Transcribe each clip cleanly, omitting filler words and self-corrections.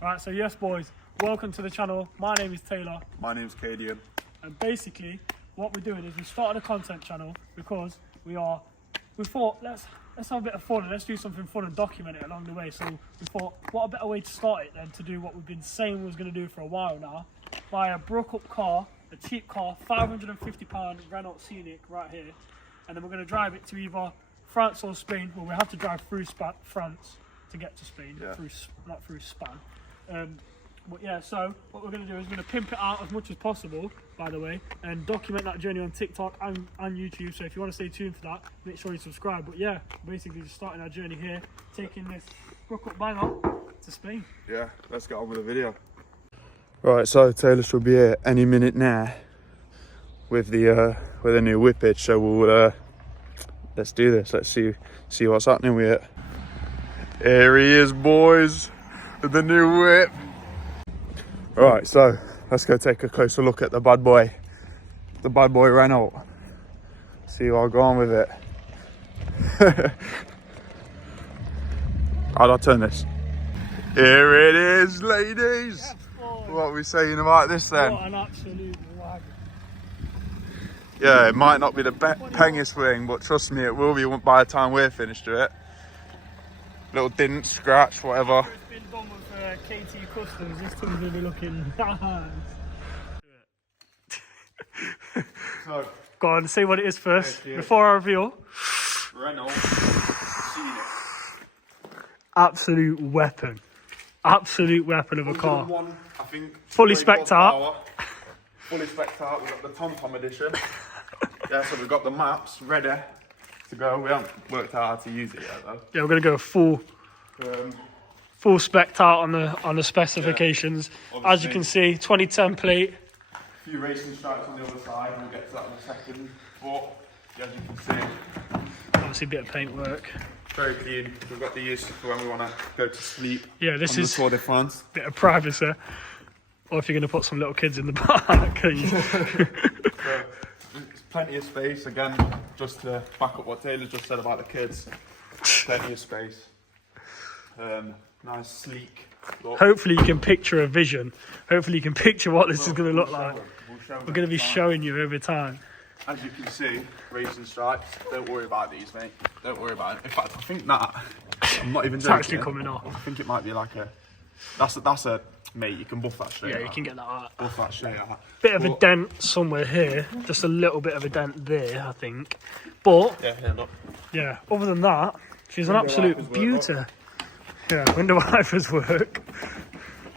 Right, so yes boys, welcome to the channel. My name is Taylor. My name's Cadian. And basically, what we're doing is we started a content channel because we thought let's have a bit of fun and let's do something fun and document it along the way. So we thought, what a better way to start it than to do what we've been saying we was going to do for a while now. Buy a broke up car, a cheap car, £550 Renault Scenic right here. And then we're going to drive it to either France or Spain. Well, we have to drive through France to get to Spain, not through Spain. But yeah, so what we're going to do is we're going to pimp it out as much as possible, by the way, and document that journey on TikTok and YouTube. So if you want to stay tuned for that, make sure you subscribe. But yeah, basically just starting our journey here, taking this brook up banger to Spain. Yeah, let's get on with the video. Right, so Taylor should be here any minute now with the new whippage. So we'll let's do this. Let's see what's happening with it. Here he is, boys, with the new whip. Right, so let's go take a closer look at the bad boy Renault. See how I go on with it. How'd I turn this? Here it is, ladies. Yes, what are we saying about this then? What an absolute wagon. Yeah, it might not be the pengest thing, but trust me, it will be by the time we're finished with it. Little dent, scratch, whatever. It's been done with KT Customs. This thing's going to be looking nice. So, go on, say what it is first before I reveal. Renault Scenic. Absolute weapon of a car. One, I think, fully spec'd out. Fully spec'd out. We've got the Tom edition. Yeah, so we've got the maps ready to go. We haven't worked out how to use it yet though. Yeah, we're gonna go full spec'd out on the specifications. Yeah, as you can see, 2010 plate. A few racing stripes on the other side, and we'll get to that in a second. But yeah, as you can see, obviously a bit of paint work. Very clean. We've got the use for when we want to go to sleep. Yeah, this is the Tour de France. Bit of privacy. Or if you're going to put some little kids in the back. So, there's plenty of space. Again, just to back up what Taylor just said about the kids. Plenty of space. Nice, sleek look. Hopefully you can picture a vision. Hopefully you can picture what this is going to look like. We're going to be showing you over time. As you can see, racing stripes. Don't worry about these, mate. Don't worry about it. In fact, I think that I'm not even joking. It's actually coming off. I think it might be like a. That's a mate. You can buff that straight. Yeah, you can get that out. Buff that straight out. Bit of a dent somewhere here. Just a little bit of a dent there, I think. But yeah, look. Yeah, other than that, she's an absolute beauty. Yeah, window wipers work.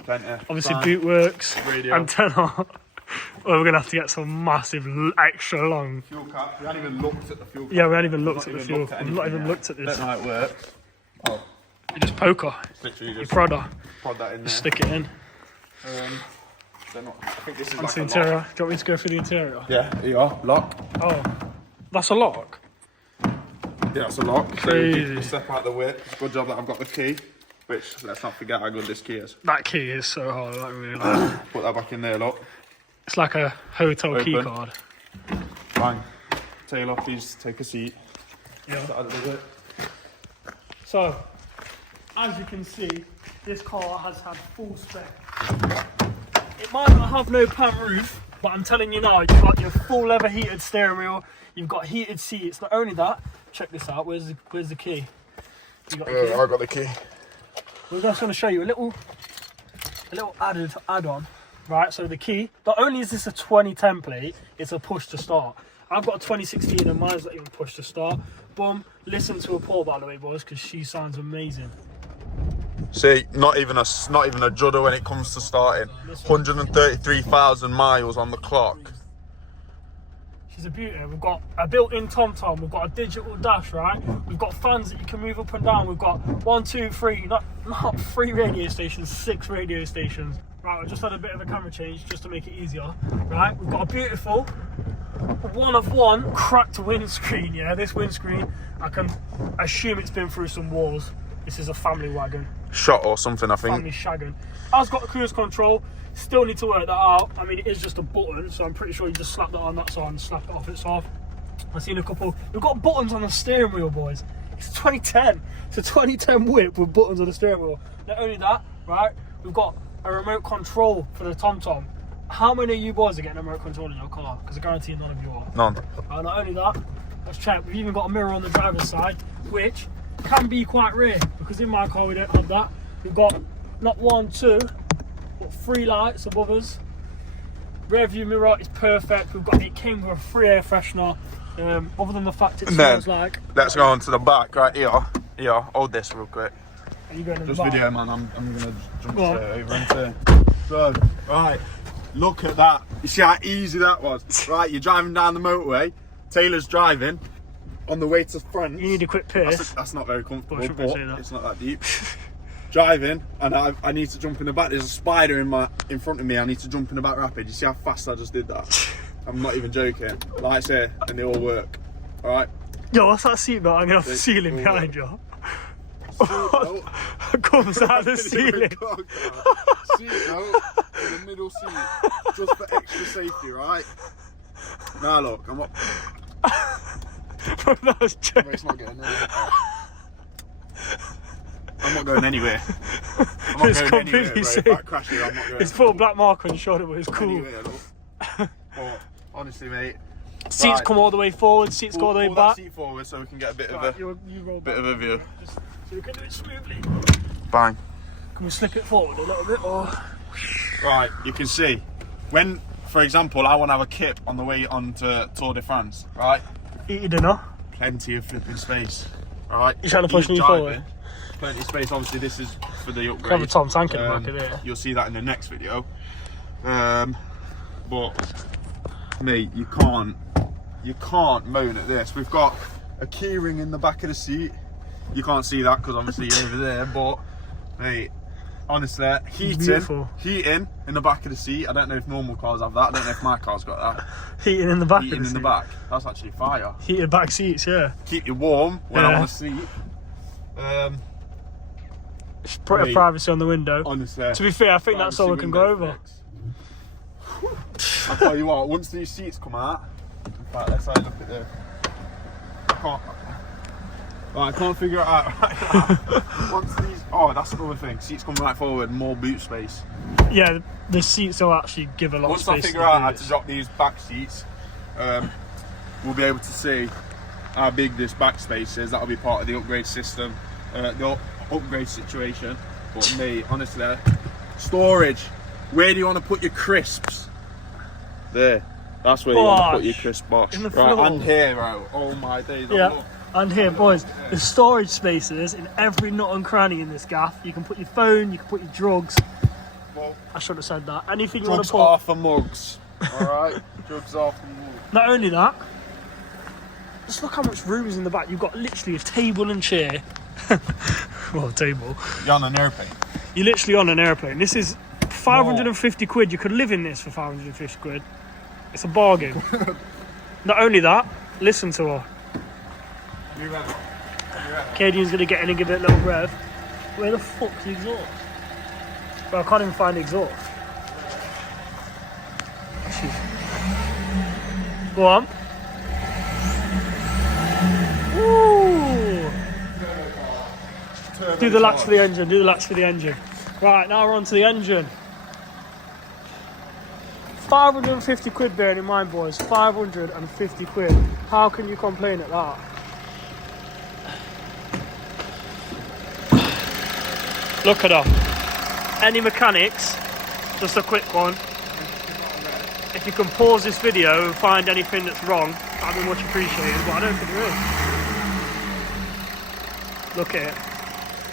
Plenty. Obviously, boot works. Radio. Antenna. Well, we're going to have to get some massive, extra long. Fuel cap. We haven't even looked at the fuel cap. Yeah, we haven't even looked at the fuel. We've not even looked at this. Don't know how it works. Oh. You just poke her. Literally just prod her. Prod that in there. Just stick it in. I think this is Onto like the interior. Do you want me to go through the interior? Yeah, here you are. Lock. Oh, that's a lock? Yeah, that's a lock. Crazy. So you step out the way. It's a good job that I've got the key. Which, let's not forget how good this key is. That key is so hard. I really like it. Put that back in there, look. It's like a hotel key card. Bang. Taylor, please take a seat. Yeah. So, as you can see, this car has had full spec. It might not have no pan roof, but I'm telling you now, you've got your full leather heated steering wheel, you've got heated seats. Not only that, check this out. Where's the key? You got the key? I got the key. We're just going to show you a little add-on, right? So the key, not only is this a 2010 plate, it's a push to start. I've got a 2016 and mine's not even push to start. Boom, listen to her Paul, by the way, boys, because she sounds amazing. See, not even a judder when it comes to starting. 133,000 miles on the clock. She's a beauty. We've got a built-in TomTom. We've got a digital dash, right? We've got fans that you can move up and down. We've got 1, 2, 3, not 3 radio stations, 6 radio stations. Right, I just had a bit of a camera change just to make it easier. Right, we've got a beautiful 1-of-1 cracked windscreen. Yeah, this windscreen, I can assume it's been through some wars. This is a family wagon. Shot or something, I think. Family shagging. Has got cruise control. Still need to work that out. I mean, it is just a button, so I'm pretty sure you just slap that on that side and slap it off its off. I've seen a couple. We've got buttons on the steering wheel, boys. It's 2010. It's a 2010 whip with buttons on the steering wheel. Not only that, right? we've got a remote control for the TomTom. How many of you boys are getting a remote control in your car? Because I guarantee none of you are. None. Not only that, let's check. We've even got a mirror on the driver's side, which can be quite rare because in my car we don't have that. We've got not 1, 2, but 3 lights above us. Rear view mirror is perfect. It came with a free air freshener. Other than the fact it smells like. Let's go on to the back right here. Here, hold this real quick. Are you going in Just the back? video, man. I'm gonna jump over into. So, right, look at that. You see how easy that was? Right, you're driving down the motorway. Taylor's driving on the way to France. You need a quick piss. That's not very comfortable, But but it's not that deep. Driving, and I need to jump in the back. There's a spider in front of me. I need to jump in the back rapid. You see how fast I just did that? I'm not even joking. Lights here, and they all work. All right. Yo, what's that seatbelt hanging off the ceiling behind you? It comes out of the ceiling. Seatbelt in the middle seat, just for extra safety, right? Now look, I'm up. That was joking. It's not getting anywhere. I'm not going anywhere. I'm not It's going completely anywhere, bro. safe. If I crash here, I'm not going It's put a black mark on your shoulder, but it's cool. anywhere, look. But honestly, mate. Seats right, come all the way forward, seats go all the way pull back. that seat forward so we can get a bit Right, of you roll a bit back. of a view. Just so we can do it smoothly. Bang. Can we slip it forward a little bit? Or... Right, you can see when, for example, I want to have a kip on the way onto Tour de France. Right. Eat your dinner. Plenty of flipping space. Right. You're trying to push Ease me forward. driving, plenty of space. Obviously, this is for the upgrade. Have a Tom Tank in the back of it. You'll see that in the next video. But mate, you can't moan at this. We've got a key ring in the back of the seat. You can't see that because obviously you're over there. But mate, honestly, heating in the back of the seat. I don't know if normal cars have that. I don't know if my car's got that. Heating in the back. Heating in the back. That's actually fire. Heated back seats, yeah. Keep you warm when I'm on the seat. Put a privacy on the window. Honestly, To be fair, I think that's all we can go over. I'll tell you what, once these seats come out, in fact, let's have a look at the. I can't figure it out right now. Once these, that's another thing. Seats come right forward, more boot space. Yeah, the seats will actually give a lot of space. Once I figure out how to drop these back seats, we'll be able to see how big this back space is. That'll be part of the upgrade system, the upgrade situation. But me, honestly, storage. Where do you want to put your crisps? There. That's where you want to put your crisp box. In the right, floor. and here, bro. Oh my days. Yeah. And here, boys, there's storage spaces in every nut and cranny in this gaff. You can put your phone, you can put your drugs. Well, I should have said that. Anything you want drugs to put. are for mugs. Alright? Drugs are for mugs. Not only that, just look how much room is in the back. You've got literally a table and chair. Well, a table. You're on an airplane. You're literally on an airplane. This is 550 quid. You could live in this for 550 quid. It's a bargain. Not only that, listen to her. You ready? Cadian's going to get in and give it a little rev. Where the fuck's the exhaust? Well, I can't even find the exhaust. Go on. Woo! Do the laps for the engine, do the laps for the engine. Right, now we're on to the engine. 550 quid, bearing in mind, boys. 550 quid. How can you complain at that? Look at her. Any mechanics? Just a quick one. If you can pause this video and find anything that's wrong, that'd be much appreciated, but I don't think there is. Look at it.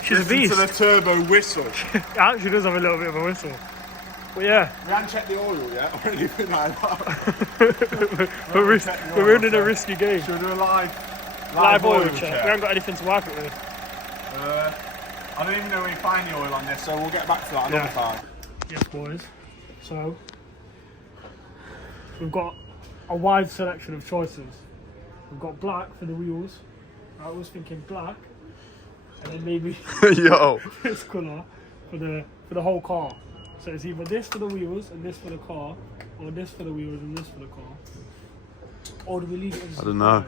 She's a beast. To the turbo whistle. It actually does have a little bit of a whistle. But yeah. We haven't checked the oil yet or anything like that. we're in a risky game. Should we do a live oil check? We haven't got anything to wipe it with. I don't even know where you find the oil on this, so we'll get back to that another time. Yes, boys. So, we've got a wide selection of choices. We've got black for the wheels. I was thinking black, and then maybe Yo. this colour for the whole car. So it's either this for the wheels and this for the car, or this for the wheels and this for the car. Or do we leave it as a I don't know.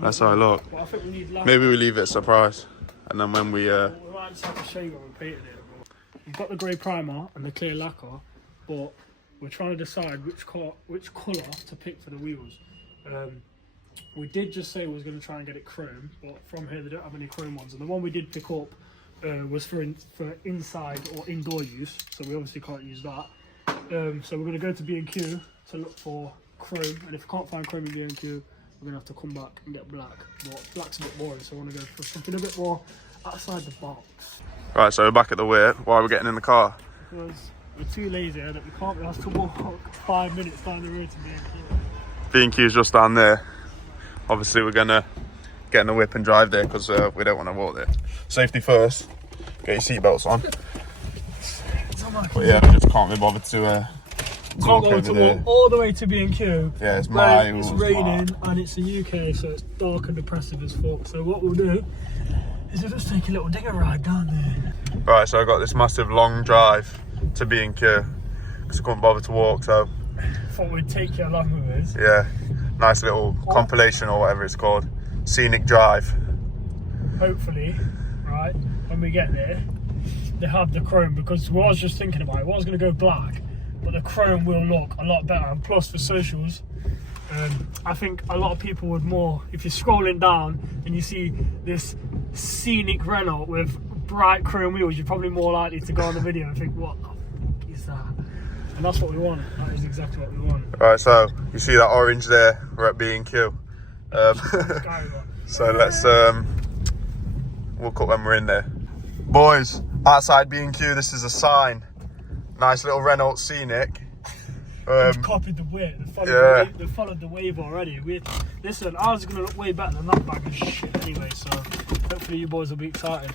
That's how I look. But I think we need Maybe we leave it a surprise. And then when we we might just have to show you when we painted it. we've got the grey primer and the clear lacquer, but we're trying to decide which colour to pick for the wheels. We did just say we was going to try and get it chrome, but from here they don't have any chrome ones. And the one we did pick up was for inside or indoor use, so we obviously can't use that. So we're going to go to B&Q to look for chrome, and if we can't find chrome in B&Q, we're going to have to come back and get black. But black's a bit boring, so I want to go for something a bit more outside the box. Right, so we're back at the whip. Why are we getting in the car? Because we're too lazy that we can't be asked to walk 5 minutes down the road to B&Q. B&Q's just down there. Obviously we're going to get in the whip and drive there because we don't want to walk there. Safety first. Get your seatbelts on. But yeah, we just can't be bothered to walk over there. Walk all the way to B&Q. Yeah, it's miles. It's raining and it's the UK, so it's dark and depressive as fuck. So what we'll do is we'll just take a little digger ride down there. Right, so I got this massive long drive to B&Q because I couldn't bother to walk, so thought we'd take you along with us. yeah, nice little compilation or whatever it's called. Scenic drive. Hopefully, right, when we get there, they have the chrome, because what I was just thinking about it, I was going to go black, but the chrome will look a lot better. And plus for socials, I think a lot of people would more, if you're scrolling down and you see this Scenic Renault with bright chrome wheels, you're probably more likely to go on the video and think, what the fuck is that? And that's what we want. That is exactly what we want. Right, so you see that orange there? We're at B&Q. So let's we'll cut when we're in there. Boys, outside B&Q, this is a sign. Nice little Renault Scenic. We've copied the weight. They followed the wave already. Listen, ours is going to look way better than that bag of shit anyway, so hopefully you boys will be excited.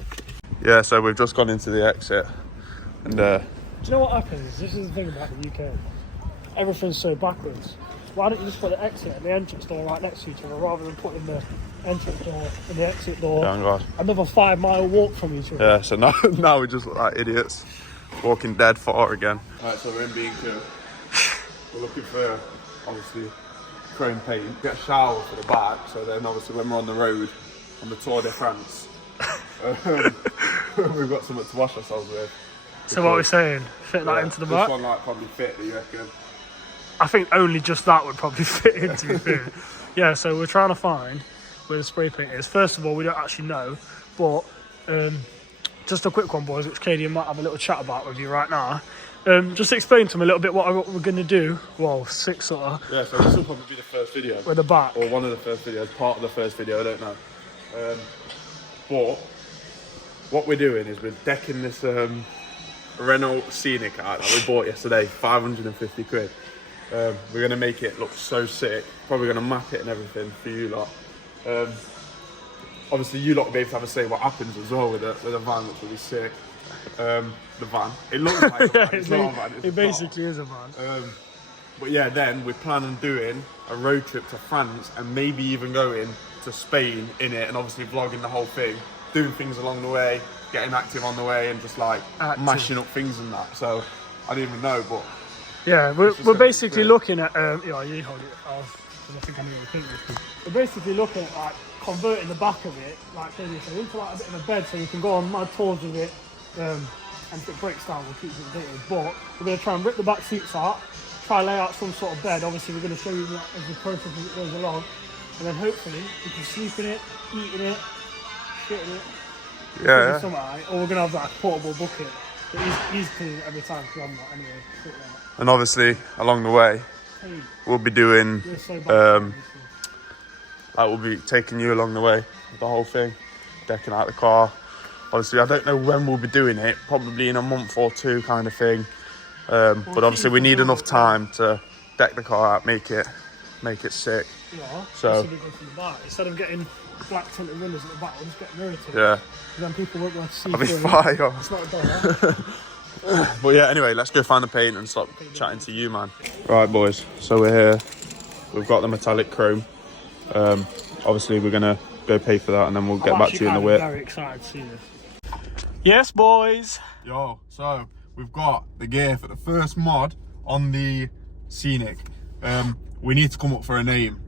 Yeah, so we've just gone into the exit. And do you know what happens? This is the thing about the UK. Everything's so backwards. Why don't you just put the exit and the entrance door right next to each other, rather than putting the entrance door and the exit door another 5 mile walk from each other? Yeah, so now we just look like idiots walking dead far again. Right, so we're in B&Q. We're looking for, obviously, chrome paint. Get a shower for the back, so then obviously when we're on the road, on the Tour de France, we've got something to wash ourselves with. So what we're saying, fit that into the back? This one might probably fit, do you reckon? I think only just that would probably fit into it. Yeah, so we're trying to find where the spray paint is. First of all, we don't actually know, but just a quick one, boys, which Katie might have a little chat about with you right now. Just explain to them a little bit what we're going to do. Well, six sort of. Yeah, so this will probably be the first video. With the back. Or one of the first videos, part of the first video, I don't know. But what we're doing is we're decking this Renault Scenic out that we bought yesterday, 550 quid. We're going to make it look so sick. Probably going to map it and everything for you lot. Obviously you lot will be able to have a say what happens as well with a van, which will be sick. The van. It looks like a van. It's not a van. It's it basically is a van. But yeah, then we're planning on doing a road trip to France and maybe even going to Spain in it, and obviously vlogging the whole thing, doing things along the way, getting active on the way, and just like mashing up things and that. So I didn't even know, but yeah, we're basically looking at yeah, you hold it off, because I think I know what you're thinking. We're basically looking at like converting the back of it, like into like a bit of a bed, so you can go on mad tours with it. And if it breaks down, we'll keep it updated. But we're going to try and rip the back seats out, try lay out some sort of bed. Obviously, we're going to show you that as the process as it goes along, and then hopefully we can sleep in it, eat in it, shit in it. Yeah. Or we're going to have that portable bucket that he's cleaning every time, because I'm not anyway. And obviously along the way, we'll be doing. I will be taking you along the way with the whole thing, decking out the car. Obviously, I don't know when we'll be doing it, probably in a month or two kind of thing. But obviously we need enough time to deck the car out, make it sick. Yeah, so go from the back. Instead of getting black tinted windows at the back, we'll just get mirror tinted. Yeah. Then people won't be able to see. I'll be fine. It's not a dollar. But yeah, anyway, let's go find the paint and stop chatting to you, man. Right, boys, so we're here. We've got the metallic chrome. Obviously we're gonna go pay for that, and then we'll get back to you in the whip. I'm very excited to see this. Yes, boys. Yo, so we've got the gear for the first mod on the Scenic. We need to come up for a name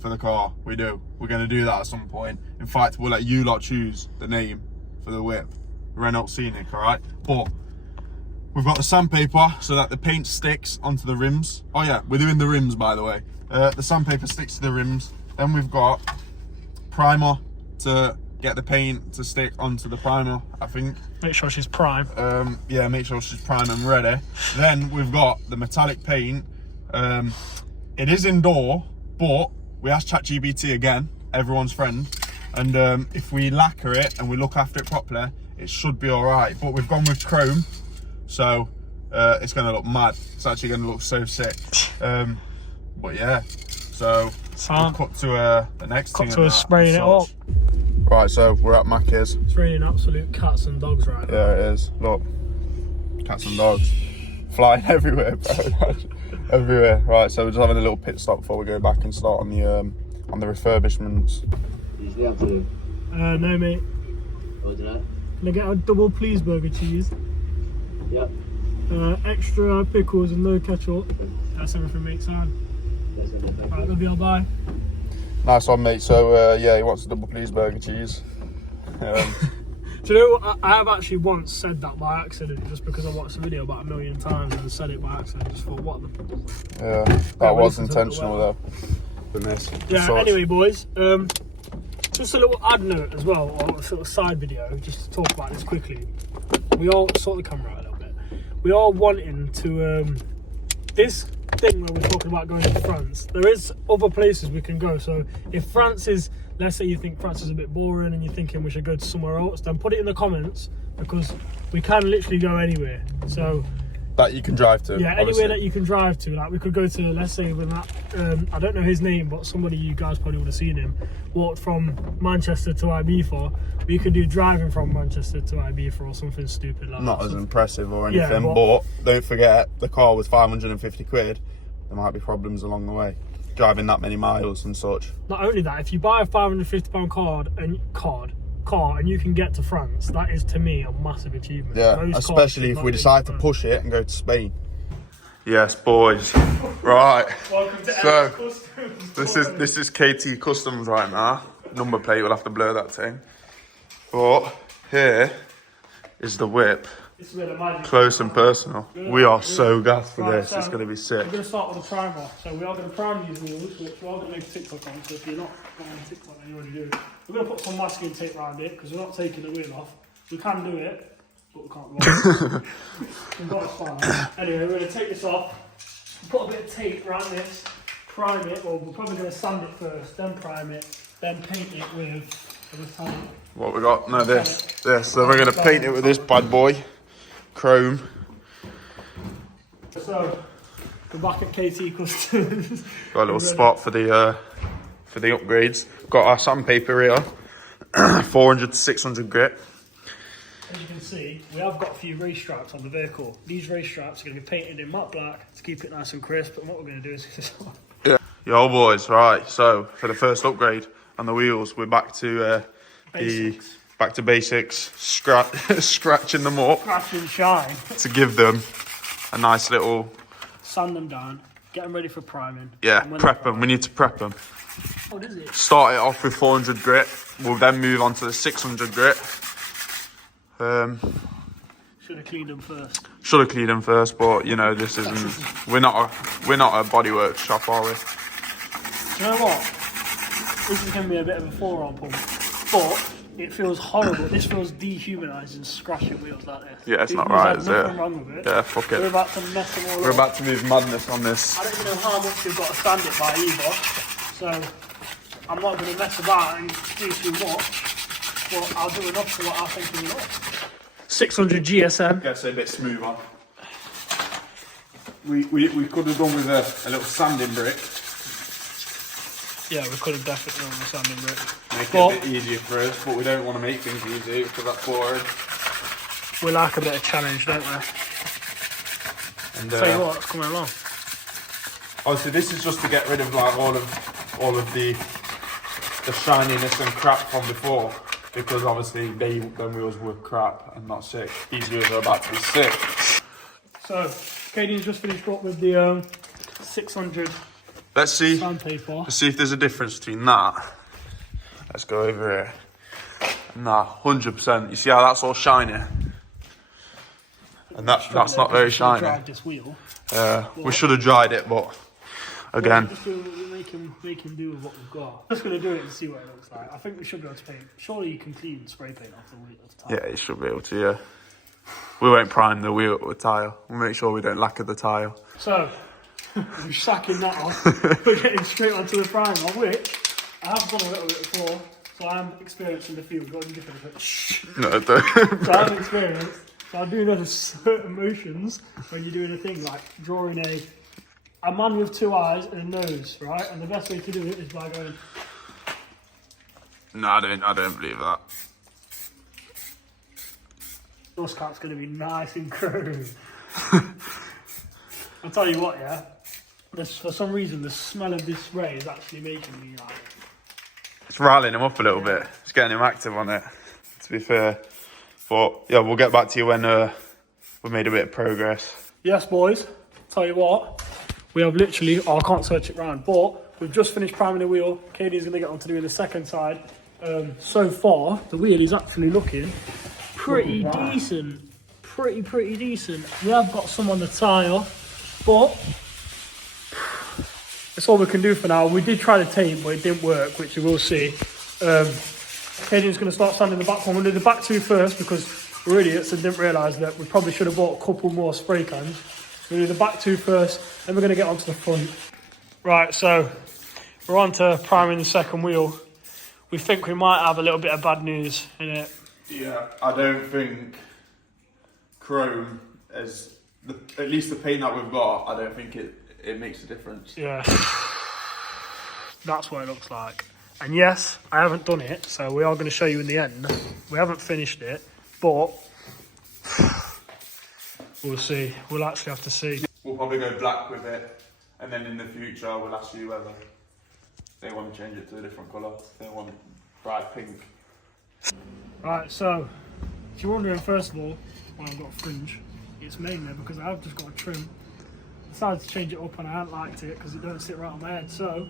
for the car. We do. We're going to do that at some point. In fact, we'll let you lot choose the name for the whip. Renault Scenic, all right? But we've got the sandpaper so that the paint sticks onto the rims. Oh yeah, we're doing the rims, by the way. The sandpaper sticks to the rims. Then we've got primer to get the paint to stick onto the primer, I think. Make sure she's prime. Yeah, make sure she's prime and ready. Then we've got the metallic paint. It is indoor, but we asked ChatGPT again, everyone's friend, and if we lacquer it and we look after it properly, it should be all right. But we've gone with chrome, so it's going to look mad. It's actually going to look so sick. But yeah, so we'll cut to the next thing. Cut to us spraying it up. Right, so we're at Macca's. It's raining absolute cats and dogs right now. Yeah, it is. Look, cats and dogs flying everywhere, bro. Everywhere. Right, so we're just having a little pit stop before we go back and start on the refurbishments. Usually have to. No, mate. What did I? Can I get a double please burger cheese? Yep. Extra pickles and no ketchup. That's everything, mate. Son. Right, love you. Bye. Nice one, mate. So yeah, he wants a double please burger cheese. Do you know what? I have actually once said that by accident, just because I watched the video about 1 million times and said it by accident. Just thought, what the? Yeah, that was intentional though. Yeah. Anyway, boys. Just a little ad note as well, or a sort of side video, just to talk about this quickly. We all sort the camera out a little bit. We are wanting to this thing where we're talking about going to France. There is other places we can go. So if France is, let's say you think France is a bit boring and you're thinking we should go to somewhere else, then put it in the comments, because we can literally go anywhere. So that you can drive to. Yeah, obviously. anywhere that you can drive to. Like we could go to, let's say, with that I don't know his name, but somebody you guys probably would have seen him, walked from Manchester to Ibiza. We could do driving from Manchester to Ibiza or something stupid like Not that. as impressive or anything, Yeah, but don't forget the car was 550 quid. There might be problems along the way, driving that many miles and such. Not only that, if you buy a £550 car and you can get to France, that is to me a massive achievement. Yeah, Most especially cars if we do decide to that. push it and go to Spain. Yes, boys. Right. Welcome to So Customs. this is KT Customs right now. Number plate, we'll have to blur that thing. But here is the whip. This is where the magic Close and personal. We are so gassed for Right, this. so It's going to be sick. We're going to start with a primer. So we are going to prime these wheels, which we are going to make a TikTok on. So if you're not on TikTok, then you already do it. We're going to put some masking tape around it because we're not taking the wheel off. We can do it, but we can't roll it. We've got a plan. Anyway, we're going to take this off, put a bit of tape around this, prime it. Well, we're probably going to sand it first, then prime it, then paint it with What we got? No, this. So we're going to paint it with this bad boy. Chrome. So we're back at KT Customs. Got a little spot for the upgrades. Got our sandpaper here. 400 to 600 grit. As you can see, we have got a few race stripes on the vehicle. These race stripes are going to be painted in matte black to keep it nice and crisp. And what we're going to do is Yeah. Yo, boys. Right. So for the first upgrade on the wheels, we're back to Basics. back to basics. Scratching them up Scratch and shine. to give them a nice little. Sand them down. Get them ready for priming. Yeah, And when prep they're them. We need to prep them. What is it? Start it off with 400 grit. We'll then move on to the 600 grit. Should have cleaned them first. Should have cleaned them first, but you know this isn't. We're not a bodywork shop, are we? Do you know what? This is going to be a bit of a forearm pump, but it feels horrible. This feels dehumanising, scratching wheels like this. Yeah, it's These not wheels right, have is nothing it? wrong with it. Yeah, fuck We're it. about to mess them all We're up. about to move madness on this. I don't even know how much you've got to stand it by either, so I'm not going to mess about and do too much, but I'll do enough for what I think is enough. 600 GSM. Gets a bit smoother. We could have done with a little sanding brick. Yeah, we could have definitely done the sanding brick. Make it a bit easier for us, but we don't want to make things easy because that's boring. We like a bit of challenge, don't we? And Tell you what, it's coming along. obviously this is just to get rid of like all of the shininess and crap from before, because obviously them wheels were crap and not sick. These wheels are about to be sick. So, Katie's just finished up with the 600 Let's see. sandpaper. Let's see if there's a difference between that. Let's go over here. Nah, 100%. You see how that's all shiny? And that's not very shiny. Dried this wheel. We should have dried it, but again. Just make him do with what we've got. Just gonna do it and see what it looks like. I think we should be able to paint. Surely you can clean spray paint off the wheel at the time. Yeah, you should be able to, yeah. We won't prime the wheel with tile. We'll make sure we don't lacquer the tile. So, we're sacking that off. We're getting straight onto the primer, which I have done a little bit before. So I'm experienced in the field. Got any different? Shh. No, don't. So I'm experienced. So I do know there's certain motions when you're doing a thing like drawing a man with two eyes and a nose, right? And the best way to do it is by going. No, I don't believe that. This cat's going to be nice and chrome. I'll tell you what, yeah. For some reason, the smell of this spray is actually making me like. It's riling him up a little bit. It's getting him active on it, to be fair. But yeah, we'll get back to you when we've made a bit of progress. Yes, boys. Tell you what, we have literally. Oh, I can't search it round, but we've just finished priming the wheel. Katie's going to get on to doing the second side. So far, the wheel is actually looking pretty decent. Pretty decent. We have got some on the tyre, but that's all we can do for now. We did try the tape, but it didn't work, which you will see. Katie's going to start sanding the back one. We'll do the back two first because we're idiots and didn't realise that we probably should have bought a couple more spray cans. We'll do the back two first, then we're going to get onto the front. Right, so we're on to priming the second wheel. We think we might have a little bit of bad news in it. Yeah, I don't think chrome as at least the paint that we've got. I don't think it makes a difference. Yeah, that's what it looks like. And yes, I haven't done it, so we are going to show you in the end. We haven't finished it, but we'll see. We'll actually have to see. We'll probably go black with it, and then in the future we'll ask you whether they want to change it to a different colour. They want bright pink. Right, so if you're wondering, first of all, why I've got a fringe, it's mainly because I have just got a trim. I decided to change it up and I hadn't liked it because it don't sit right on my head. So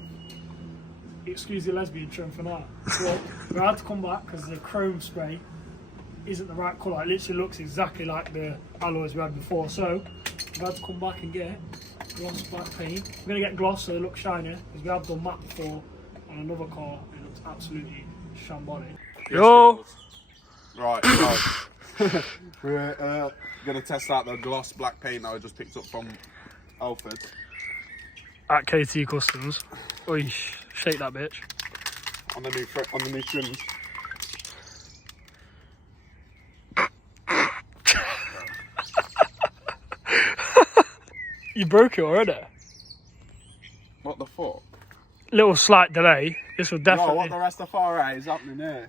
excuse the lesbian trim for now. But we had to come back because the chrome spray isn't the right colour. It literally looks exactly like the alloys we had before. So we had to come back and get gloss black paint. We're going to get gloss so they look shinier because we have done matte before on another car. It looks absolutely shambolic. Yo! Right, we're going to test out the gloss black paint that I just picked up from Alfred. At KT Customs. Oi, shake that bitch. On the new trims. You broke it already. What the fuck? Little slight delay. This will definitely. No, what the rest of far out is happening here?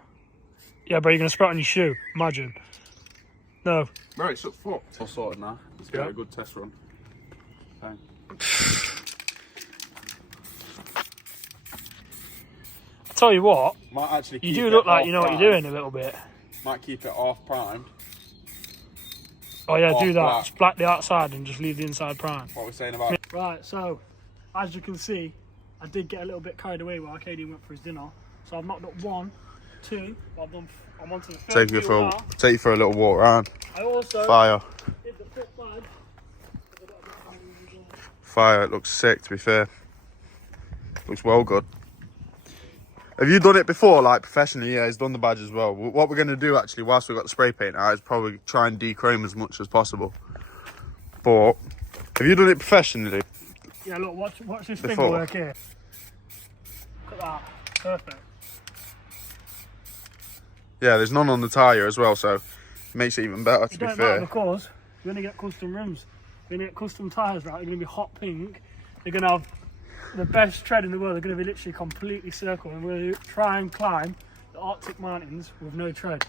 Yeah, but you're gonna spray it on your shoe. Imagine. No. Bro, it's fucked. All sorted now. Let's get a good test run. Bang. I tell you what. Might actually. You do look like you know what you're doing a little bit. Might keep it half primed. Oh yeah, do that. Just black the outside and just leave the inside prime. What we're saying about. Right, so as you can see, I did get a little bit carried away while Arcadia went for his dinner. So I've knocked up 1, 2. I'm on to the third. Take you for a little walk around. I also Fire. did the foot bag. Fire. It looks sick. To be fair, looks well good. Have you done it before, like professionally? Yeah, he's done the badge as well. What we're going to do actually, whilst we've got the spray paint out, is probably try and dechrome as much as possible. But have you done it professionally? Yeah, look, watch this Before. finger work here. Look at that, perfect. Yeah, there's none on the tyre as well, so it makes it even better, to be It don't fair. matter because you're going to get custom rims. You're going to get custom tyres, right? They're going to be hot pink. They're going to have the best tread in the world. They're going to be literally completely circle, and we're going to try and climb the Arctic mountains with no tread.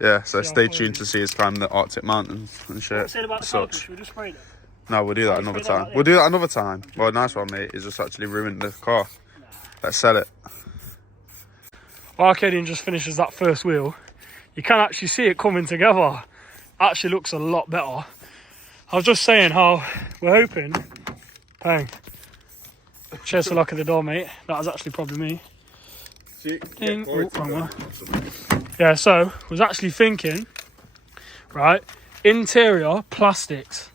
Yeah, so stay tuned to see us climb the Arctic mountains and shit. What said about the Such. should we just spray them? No, we'll do that another time. that We'll do that another time. Well, nice one, mate. It's just actually ruined the car. Let's sell it. Arcadian just finishes that first wheel. You can actually see it coming together. Actually looks a lot better. I was just saying how we're hoping. Bang. Cheers for locking the door, mate. That was actually probably me. Ding. Oh, wrong one. Yeah, so I was actually thinking, right, interior plastics.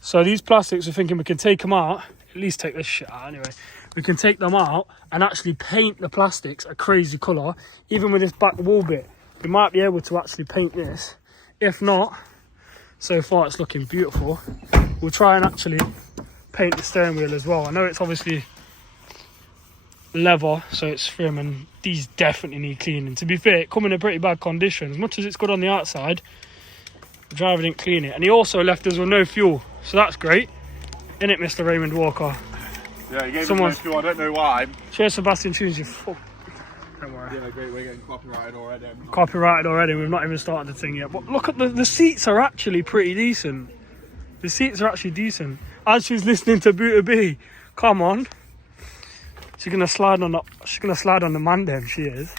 So these plastics, we're thinking we can take them out, at least take this shit out anyway. We can take them out and actually paint the plastics a crazy colour. Even with this back wall bit, we might be able to actually paint this. If not, so far it's looking beautiful. We'll try and actually paint the steering wheel as well. I know it's obviously leather, so it's trim, and these definitely need cleaning. To be fair, it come in a pretty bad condition. As much as it's good on the outside, the driver didn't clean it. And he also left us with no fuel, so that's great. Innit, Mr. Raymond Walker? Yeah, he gave us no fuel, I don't know why. Cheers, Sebastian Tunes, you fuck. Don't worry. Yeah, great, we're getting copyrighted already. Copyrighted already, we've not even started the thing yet. But look at the seats are actually pretty decent. The seats are actually decent. As she's listening to Booter B, come on. She's gonna slide on the man then, she is.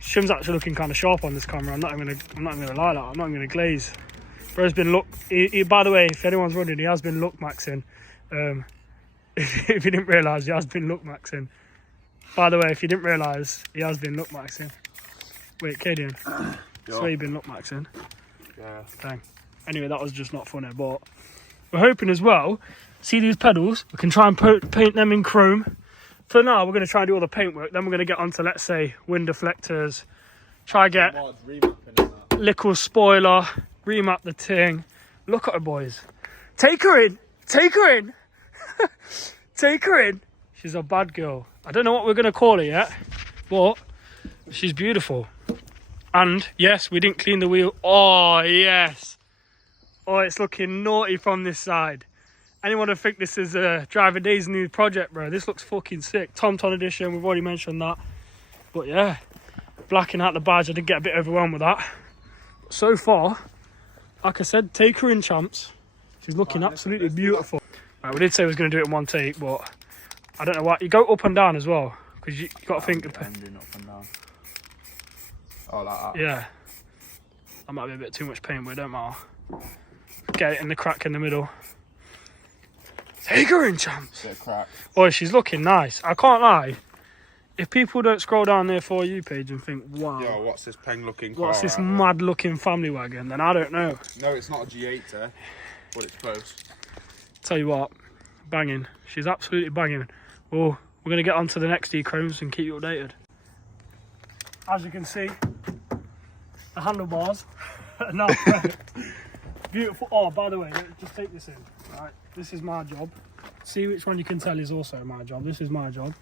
Shim's actually looking kind of sharp on this camera. I'm not even gonna lie, I'm not even gonna glaze. Bro's been by the way, if anyone's wondering, he has been look maxing. If you didn't realise, he has been look maxing. By the way, if you didn't realise, he has been look maxing. Wait, Cadian, so you've been look maxing? Yeah. Dang. Anyway, that was just not funny, but we're hoping as well, see these pedals, we can try and paint them in chrome. For now, we're going to try and do all the paintwork, then we're going to get onto, let's say, wind deflectors, try get liquid spoiler, remap the thing. Look at her, boys. Take her in! Take her in! Take her in! She's a bad girl. I don't know what we're going to call her yet, but she's beautiful. And, yes, we didn't clean the wheel. Oh, yes! Oh, it's looking naughty from this side. Anyone who think this is a Driver Days new project, bro, this looks fucking sick. Tom edition, we've already mentioned that. But yeah, blacking out the badge, I did get a bit overwhelmed with that. But so far, like I said, take her in, champs. She's looking absolutely beautiful. Right, we did say we was going to do it in one take, but I don't know why. You go up and down as well, because you got to think. Bending up and down. Oh, like that. Yeah. That might be a bit too much paint, but it don't matter. Get it in the crack in the middle. Take her in, champs. Bit of crack. Oh, she's looking nice. I can't lie. If people don't scroll down their For You page and think, wow, Yo, what's this peng looking car? what's this mad looking family wagon, then I don't know. No, it's not a G8, but it's close. Tell you what, banging. She's absolutely banging. Well, we're going to get on to the next D-chromes and keep you updated. As you can see, the handlebars are now perfect. Beautiful. Oh, by the way, just take this in. Right, this is my job. See which one you can tell is also my job. This is my job.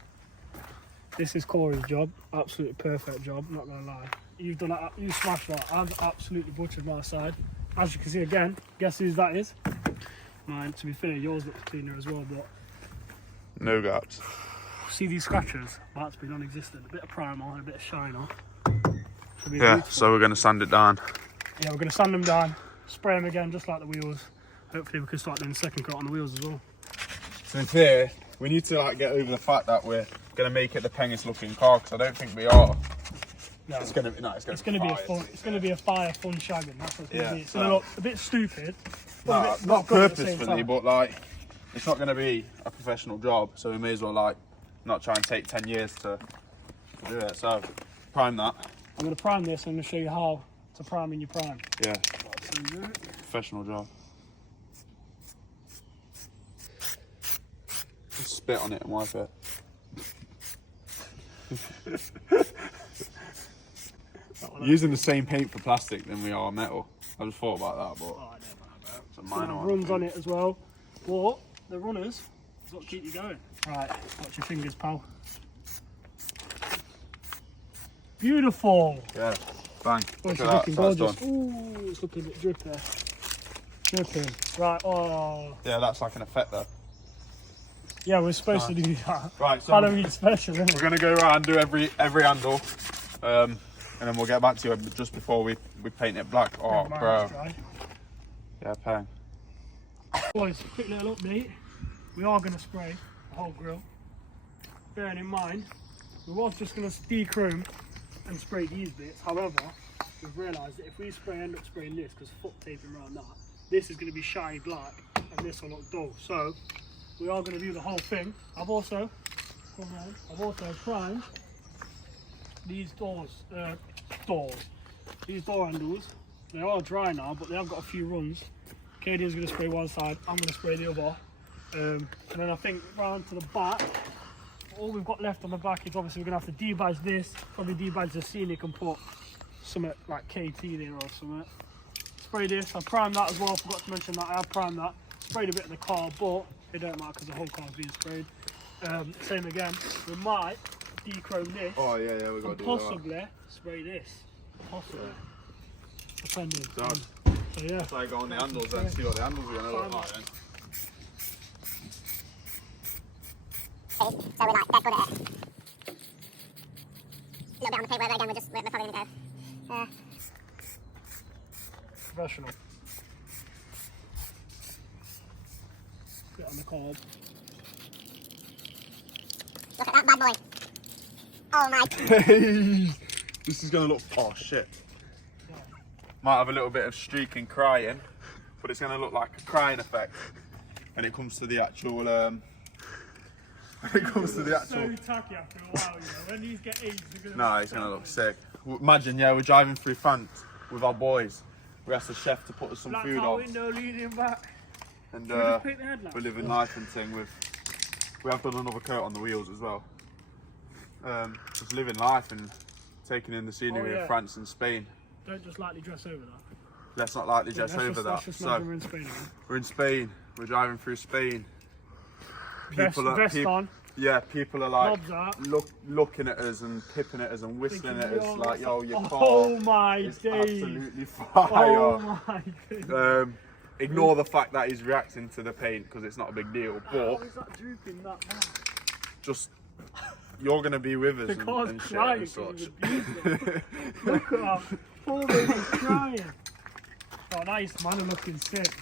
This is Corey's job. Absolutely perfect job, not gonna lie. You've done that, you smashed that. I've absolutely butchered my side. As you can see again, guess whose that is? Mine. To be fair, yours looks cleaner as well, but No gaps. see these scratches? That's been non-existent. A bit of primer and a bit of shiner. Yeah, so we're going to sand it down. Yeah, we're going to sand them down, spray them again just like the wheels. Hopefully we can start doing the second coat on the wheels as well. To be fair, we need to like get over the fact that we're going to make it the pengest looking car, because I don't think we are. No, It's going to be a fun. It's going to be a fire fun shagging. That's what it's going to be. It's going to so- look a bit stupid. But a bit, not good at the same purposefully, time. but like, it's not going to be a professional job, so we may as well like not try and take 10 years to do it. So, prime that. I'm going to prime this and I'm going to show you how to prime in your prime. Yeah, So you do it. professional job. Just spit on it and wipe it. Using the same paint for plastic than we are metal. I just thought about that, but Oh, I don't know. it's a It's minor got one. runs on it as well. But the runners is what keep you going. Right, watch your fingers, pal. Beautiful. Yeah, bang. Oh, Look she's at that. looking So that's gorgeous. done. Ooh, it's looking a bit drippy. Dripping. Right, oh. Yeah, that's like an effect there. Yeah, we're supposed to do that. Right, so Halloween special, isn't we're it? gonna go around, do every handle, and then we'll get back to you just before we paint it black. Oh, Mine bro. is dry. Yeah, pang. Boys, quick little update. We are going to spray the whole grille. Bearing in mind, we was just going to dechrome and spray these bits. However, we've realised that if we end up spraying this, because foot taping around that, this is going to be shiny black and this will look dull. So we are going to do the whole thing. I've also primed these these door handles They are dry now, but they have got a few runs. Cadian's going to spray one side, I'm going to spray the other. And then I think round to the back, all we've got left on the back is obviously we're going to have to debadge this, probably debadge the Scenic and put something like KT there or something. Spray this, I primed that as well, forgot to mention that, I have primed that. Sprayed a bit of the car, but it don't matter because the whole car's being sprayed. Same again, we might dechrome this. Oh yeah, yeah, we've got to do possibly spray this. Possibly. Yeah. Depending. So yeah. Try go on the handles and see what the handles are going to look like then. So we're like dead good at it. A little bit on the paper, but again we're probably going to go. Professional. Bit on the cob. Look at that bad boy. Oh my. This is going to look, oh shit. Might have a little bit of streaking crying, but it's going to look like a crying effect when it comes to the actual, when it comes to the actual. So tacky after a while, you know. When these get aged, they're going to No, it's going to look sick. Imagine, yeah, we're driving through France with our boys. We asked the chef to put us some food on. Window leading back. And just paint the headlamps? we're living life and thing with. We have done another coat on the wheels as well. Just living life and taking in the scenery of France and Spain. Don't just lightly dress over that. Let's not lightly dress over that. Let's just imagine we're in Spain again. We're in Spain. We're driving through Spain. Vest on. Yeah, people are like Knobs looking at us and pipping at us and whistling at us like, "Yo, your car oh my is days. absolutely fire." Oh my days. Ignore the fact that he's reacting to the paint because it's not a big deal. How But is that drooping that much? just you're gonna be with us The car's and shit crying and because such. of the beauty. Look at that. Poor baby's crying. Oh, nice man, looking sick.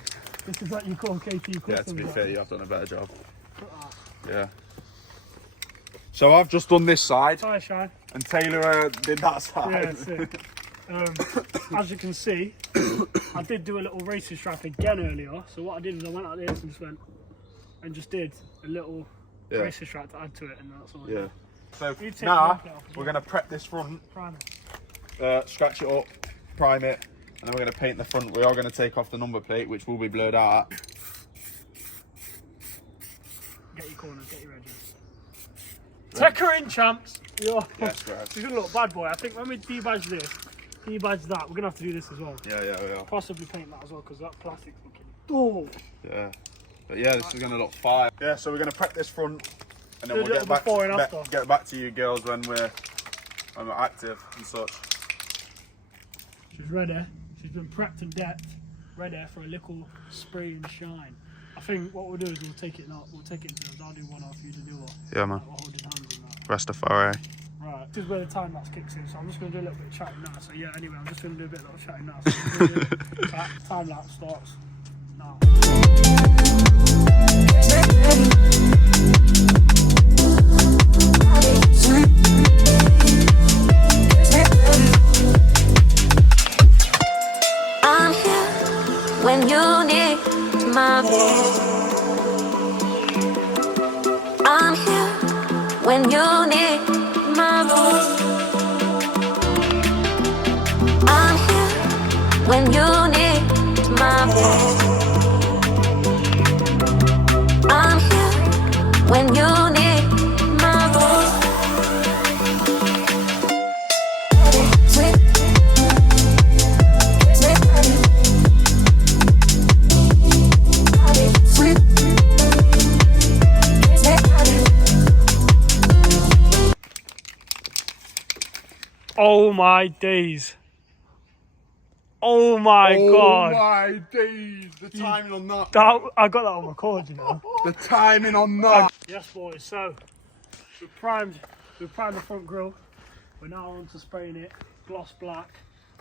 This is what you call KT Customs. Yeah, to be right? fair, you have done a better job. Look at Yeah. So I've just done this side, that. Sorry, Shine. and Taylor did that side. Yeah, sick. As you can see, I did do a little racing strap again earlier. So what I did is I went like this and just did a little racing strap to add to it, and that's all. Yeah. So You take now the plate off as we're well. going to prep this front, Prime. scratch it up, prime it, and then we're going to paint the front. We are going to take off the number plate, which will be blurred out. Get your corners, get your edges. Take her in, champs. Yo. Yes, right. She's gonna look bad boy. I think when we debadge this, debadge that, we're gonna have to do this as well. Yeah, yeah, yeah. Possibly paint that as well because that plastic's looking. Oh. Yeah. But yeah, this is going to look fire. Yeah, so we're going to prep this front, and then Do a we'll little before and after. get back to you girls when we're active and such. She's ready. She's been prepped and decked, ready for a little spray and shine. I think what we'll do is we'll take it into those. I'll do one after you do one. Yeah, man. We're holding hands in that. Rastafari. Right. This is where the time lapse kicks in, so I'm just going to do a little bit of chatting now. So yeah, anyway, I'm just going to do a bit of chatting now. So time lapse starts now. I'm here when you need my voice. I'm here when you need my voice. I'm here when you need my voice. I'm here when you need my voice. Oh my days. Oh my god. Oh my days, the timing on that. I got that on record, you know. The timing on that. Yes boys, so we've primed the front grille. We're now on to spraying it gloss black.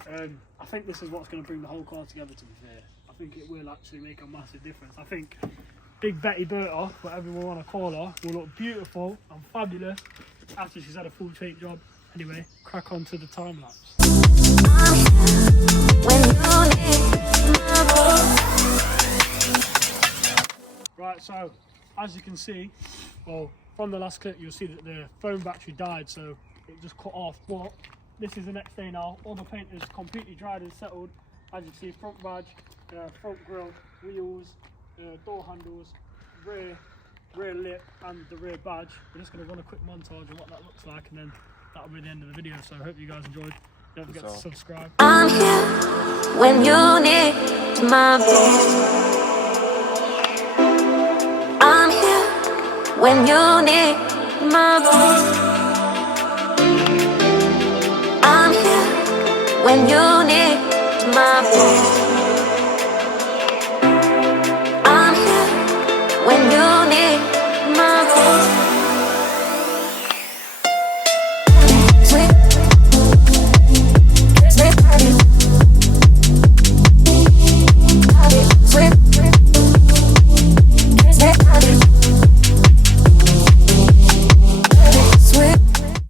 I think this is what's going to bring the whole car together, to be fair. I think it will actually make a massive difference. I think Big Betty Berta, whatever we want to call her, will look beautiful and fabulous after she's had a full paint job. Anyway, crack on to the time lapse. Right, so as you can see, well, from the last clip you'll see that the phone battery died, so it just cut off. But this is the next day now. All the paint is completely dried and settled. As you can see, front badge, front grille, wheels, door handles, rear lip and the rear badge. We're just going to run a quick montage of what that looks like, and then that'll be the end of the video. So I hope you guys enjoyed. Don't forget to subscribe. I'm here when you need my voice. I'm here when you need my voice. I'm here when you need my voice.